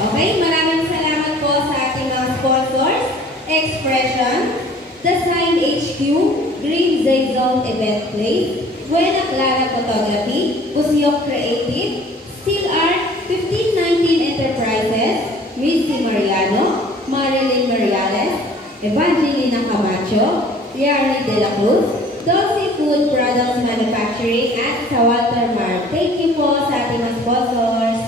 Okay, maraming salamat po sa ating mga sponsors, Expression, The Sign HQ, Green Zay Zone Event Place, Buena Clara Photography, Usyok Creative, Steel Art, 1519 Enterprises, Missy Mariano, Marilyn Mariales, Evangelina Camacho, Yari De La Cruz, Dulce Food Products Manufacturing at sa Walter Mart. Thank you po sa ating mga sponsors.